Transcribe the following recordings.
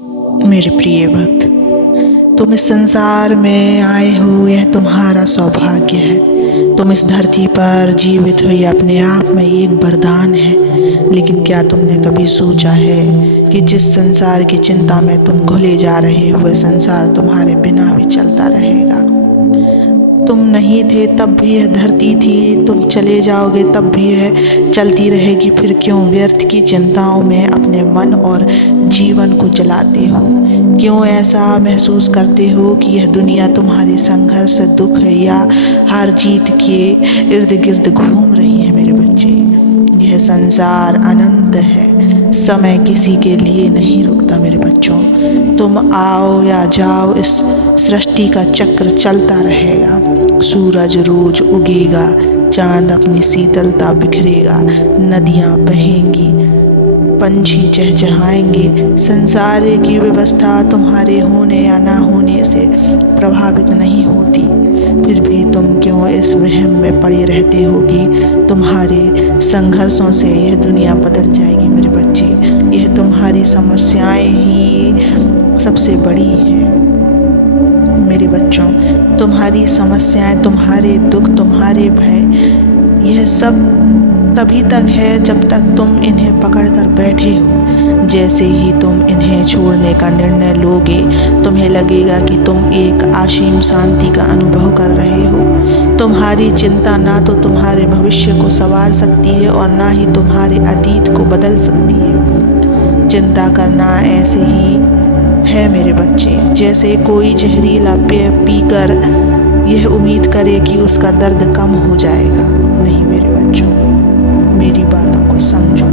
मेरे प्रिय भक्त, तुम इस संसार में आए हो, यह तुम्हारा सौभाग्य है। तुम इस धरती पर जीवित हो, यह अपने आप में एक वरदान है। लेकिन क्या तुमने कभी सोचा है कि जिस संसार की चिंता में तुम घुले जा रहे हो, वह संसार तुम्हारे बिना भी चलता रहेगा। तुम नहीं थे तब भी यह धरती थी, तुम चले जाओगे तब भी यह चलती रहेगी। फिर क्यों व्यर्थ की चिंताओं में अपने मन और जीवन को जलाते हो? क्यों ऐसा महसूस करते हो कि यह दुनिया तुम्हारे संघर्ष, दुख या हार जीत के इर्द गिर्द घूम रही है? मेरे बच्चे, यह संसार अनंत है, समय किसी के लिए नहीं रुकता। मेरे बच्चों, तुम आओ या जाओ, इस सृष्टि का चक्र चलता रहेगा। सूरज रोज उगेगा, चांद अपनी शीतलता बिखरेगा, नदियाँ बहेंगी, पंछी चहचहाएंगे। संसार की व्यवस्था तुम्हारे होने या ना होने से प्रभावित नहीं होती। फिर भी तुम क्यों इस वहम में पड़े रहते हो कि तुम्हारे संघर्षों से यह दुनिया बदल जाएगी? मेरे बच्चे, यह तुम्हारी समस्याएं ही सबसे बड़ी हैं। मेरे बच्चों, तुम्हारी समस्याएं, तुम्हारे दुख, तुम्हारे भय, यह सब तभी तक है जब तक तुम इन्हें पकड़ कर बैठे हो। जैसे ही तुम इन्हें छोड़ने का निर्णय लोगे, तुम्हें लगेगा कि तुम एक असीम शांति का अनुभव कर रहे हो। तुम्हारी चिंता ना तो तुम्हारे भविष्य को संवार सकती है और ना ही तुम्हारे अतीत को बदल सकती है। चिंता करना ऐसे ही है मेरे बच्चे, जैसे कोई जहरीला पेय पीकर यह उम्मीद करे कि उसका दर्द कम हो जाएगा। नहीं मेरे बच्चों, मेरी बातों को समझो।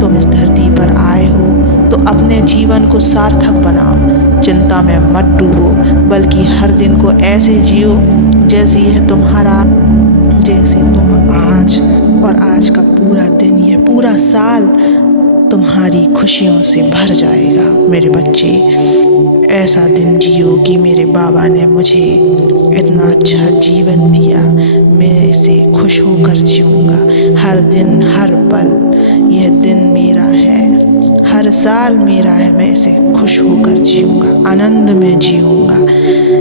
तुम इस धरती पर आए हो तो अपने जीवन को सार्थक बनाओ। चिंता में मत डूबो, बल्कि हर दिन को ऐसे जियो जैसे यह तुम्हारा, जैसे तुम आज और आज का पूरा दिन, यह पूरा साल तुम्हारी खुशियों से भर जाएगा। मेरे बच्चे, ऐसा दिन जियो कि मेरे बाबा ने मुझे इतना अच्छा जीवन दिया, मैं इसे खुश होकर जीऊँगा। हर दिन, हर पल यह दिन मेरा है, हर साल मेरा है, मैं इसे खुश होकर जीऊँगा, आनंद में जीऊँगा।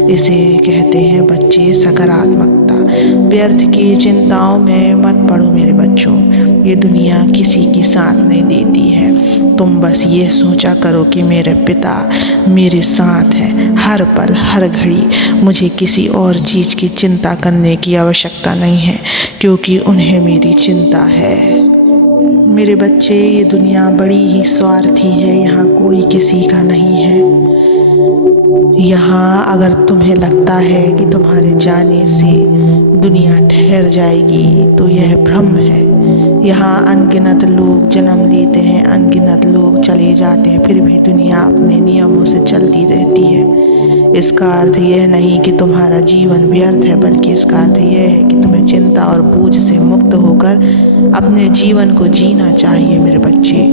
इसे कहते हैं बच्चे सकारात्मकता। व्यर्थ की चिंताओं में मत पड़ो मेरे बच्चों, ये दुनिया किसी की साथ नहीं देती है। तुम बस ये सोचा करो कि मेरे पिता मेरे साथ हैं हर पल, हर घड़ी। मुझे किसी और चीज़ की चिंता करने की आवश्यकता नहीं है, क्योंकि उन्हें मेरी चिंता है। मेरे बच्चे, ये दुनिया बड़ी ही स्वार्थी है, यहाँ कोई किसी का नहीं है। यहाँ अगर तुम्हें लगता है कि तुम्हारे जाने से दुनिया ठहर जाएगी, तो यह भ्रम है। यहाँ अनगिनत लोग जन्म लेते हैं, अनगिनत लोग चले जाते हैं, फिर भी दुनिया अपने नियमों से चलती रहती है। इसका अर्थ यह नहीं कि तुम्हारा जीवन व्यर्थ है, बल्कि इसका अर्थ यह है कि तुम्हें चिंता और बोझ से मुक्त होकर अपने जीवन को जीना चाहिए। मेरे बच्चे,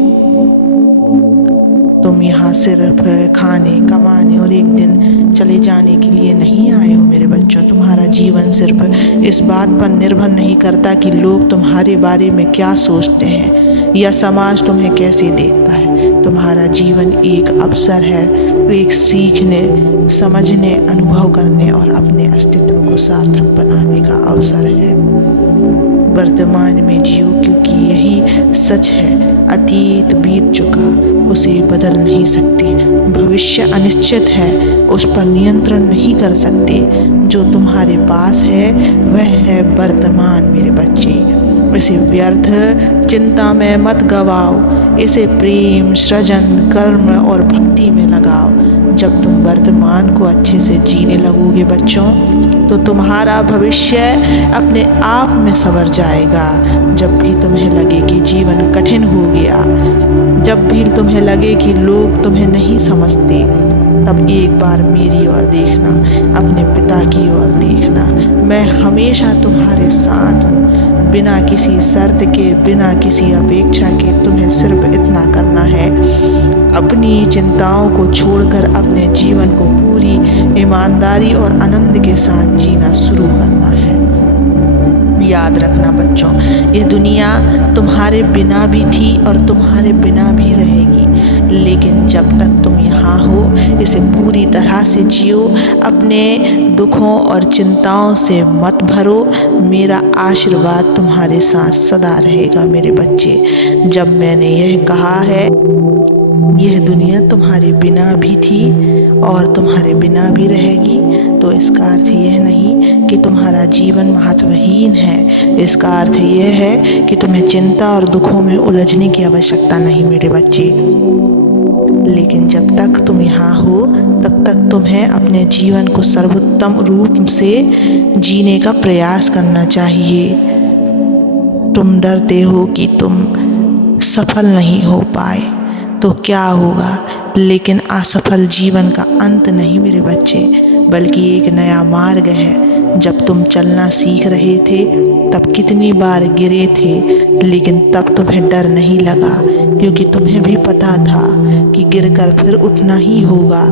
तुम यहाँ सिर्फ खाने, कमाने और एक दिन चले जाने के लिए नहीं आए हो। मेरे बच्चों, तुम्हारा जीवन सिर्फ इस बात पर निर्भर नहीं करता कि लोग तुम्हारे बारे में क्या सोचते हैं या समाज तुम्हें कैसे देखता है। तुम्हारा जीवन एक अवसर है, एक सीखने, समझने, अनुभव करने और अपने अस्तित्व को सार्थक बनाने का अवसर है। वर्तमान में जियो, क्योंकि यही सच है। अतीत बीत चुका, उसे बदल नहीं सकते। भविष्य अनिश्चित है, उस पर नियंत्रण नहीं कर सकते। जो तुम्हारे पास है वह है वर्तमान। मेरे बच्चे, इसे व्यर्थ चिंता में मत गवाओ, इसे प्रेम, सृजन, कर्म और भक्ति में लगाओ। जब तुम वर्तमान को अच्छे से जीने लगोगे बच्चों, तो तुम्हारा भविष्य अपने आप में संवर जाएगा। जब भी तुम्हें लगे कि जीवन कठिन हो गया, जब भी तुम्हें लगे कि लोग तुम्हें नहीं समझते, तब एक बार मेरी ओर देखना, अपने पिता की ओर देखना। मैं हमेशा तुम्हारे साथ हूँ, बिना किसी शर्त के, बिना किसी अपेक्षा के। तुम्हें सिर्फ इतना करना है, अपनी चिंताओं को छोड़कर अपने जीवन को पूरी ईमानदारी और आनंद के साथ जीना शुरू करना है। याद रखना बच्चों, यह दुनिया तुम्हारे बिना भी थी और तुम्हारे बिना भी रहेगी, लेकिन जब तक तुम यहाँ इसे पूरी तरह से जियो, अपने दुखों और चिंताओं से मत भरो। मेरा आशीर्वाद तुम्हारे साथ सदा रहेगा मेरे बच्चे। जब मैंने यह कहा है, यह दुनिया तुम्हारे बिना भी थी और तुम्हारे बिना भी रहेगी, तो इसका अर्थ यह नहीं कि तुम्हारा जीवन महत्वहीन है। इसका अर्थ यह है कि तुम्हें चिंता और दुखों में उलझने की आवश्यकता नहीं मेरे बच्चे। लेकिन जब तक तुम यहाँ हो तब तक तुम्हें अपने जीवन को सर्वोत्तम रूप से जीने का प्रयास करना चाहिए। तुम डरते हो कि तुम सफल नहीं हो पाए तो क्या होगा, लेकिन असफल जीवन का अंत नहीं मेरे बच्चे, बल्कि एक नया मार्ग है। जब तुम चलना सीख रहे थे तब कितनी बार गिरे थे, लेकिन तब तुम्हें डर नहीं लगा, क्योंकि तुम्हें भी पता था कि गिरकर फिर उठना ही होगा।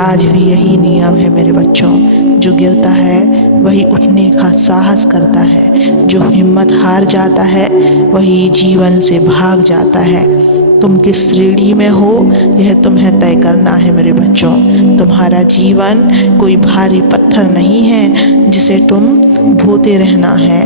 आज भी यही नियम है मेरे बच्चों, जो गिरता है वही उठने का साहस करता है, जो हिम्मत हार जाता है वही जीवन से भाग जाता है। तुम किस श्रेणी में हो यह तुम्हें तय करना है मेरे बच्चों। तुम्हारा जीवन कोई भारी पत्थर नहीं है जिसे तुम ढोते रहना है।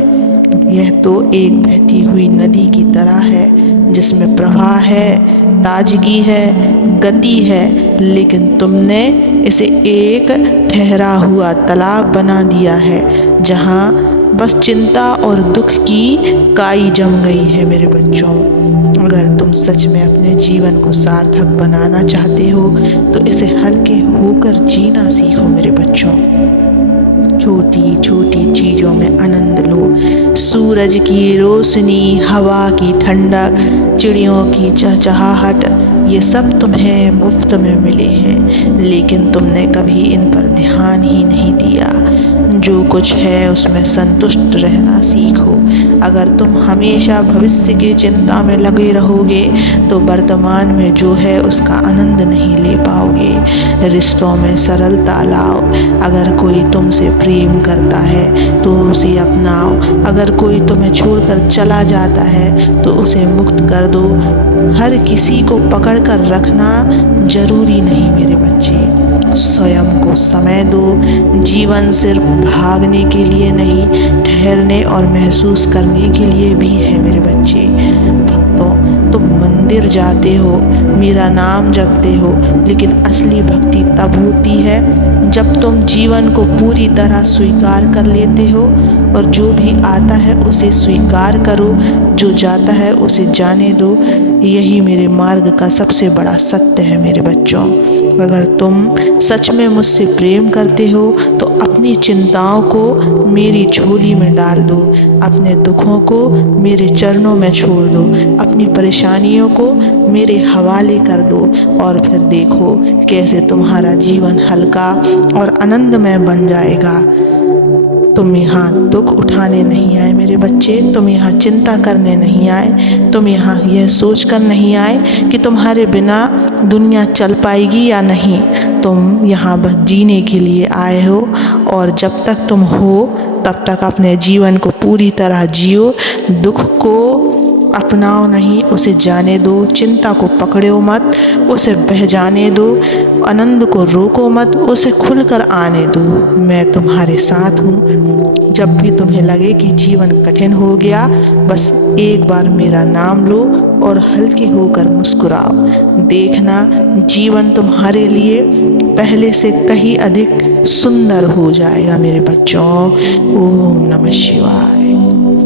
यह तो एक बहती हुई नदी की तरह है, जिसमें प्रवाह है, ताजगी है, गति है, लेकिन तुमने इसे एक ठहरा हुआ तालाब बना दिया है, जहाँ बस चिंता और दुख की काई जम गई है मेरे बच्चों। अगर तुम सच में अपने जीवन को सार्थक बनाना चाहते हो तो इसे हल्के होकर जीना सीखो मेरे बच्चों। छोटी छोटी चीज़ों में आनंद लो। सूरज की रोशनी, हवा की ठंडक, चिड़ियों की चहचहाहट, ये सब तुम्हें मुफ्त में मिले हैं, लेकिन तुमने कभी इन पर ध्यान ही नहीं दिया। जो कुछ है उसमें संतुष्ट रहना सीखो। अगर तुम हमेशा भविष्य की चिंता में लगे रहोगे तो वर्तमान में जो है उसका आनंद नहीं ले पाओगे। रिश्तों में सरलता लाओ। अगर कोई तुमसे प्रेम करता है तो उसे अपनाओ। अगर कोई तुम्हें छोड़कर चला जाता है तो उसे मुक्त कर दो। हर किसी को पकड़ कर रखना जरूरी नहीं मेरे बच्चे। स्वयं को समय दो। जीवन सिर्फ भागने के लिए नहीं, ठहरने और महसूस करने के लिए भी है मेरे बच्चे। भक्तों, तुम मंदिर जाते हो, मेरा नाम जपते हो, लेकिन असली भक्ति तब होती है जब तुम जीवन को पूरी तरह स्वीकार कर लेते हो। और जो भी आता है उसे स्वीकार करो, जो जाता है उसे जाने दो। यही मेरे मार्ग का सबसे बड़ा सत्य है मेरे बच्चों। अगर तुम सच में मुझसे प्रेम करते हो तो अपनी चिंताओं को मेरी झोली में डाल दो, अपने दुखों को मेरे चरणों में छोड़ दो, अपनी परेशानियों को मेरे हवाले कर दो, और फिर देखो कैसे तुम्हारा जीवन हल्का और आनंदमय बन जाएगा। तुम यहाँ दुख उठाने नहीं आए मेरे बच्चे, तुम यहाँ चिंता करने नहीं आए, तुम यहाँ यह सोचकर नहीं आए कि तुम्हारे बिना दुनिया चल पाएगी या नहीं। तुम यहाँ बस जीने के लिए आए हो, और जब तक तुम हो तब तक अपने जीवन को पूरी तरह जियो। दुख को अपनाओ नहीं, उसे जाने दो। चिंता को पकड़ो मत, उसे बह जाने दो। आनंद को रोको मत, उसे खुलकर आने दो। मैं तुम्हारे साथ हूँ। जब भी तुम्हें लगे कि जीवन कठिन हो गया, बस एक बार मेरा नाम लो और हल्के होकर मुस्कुराओ। देखना जीवन तुम्हारे लिए पहले से कहीं अधिक सुंदर हो जाएगा मेरे बच्चों। ओम नमः शिवाय।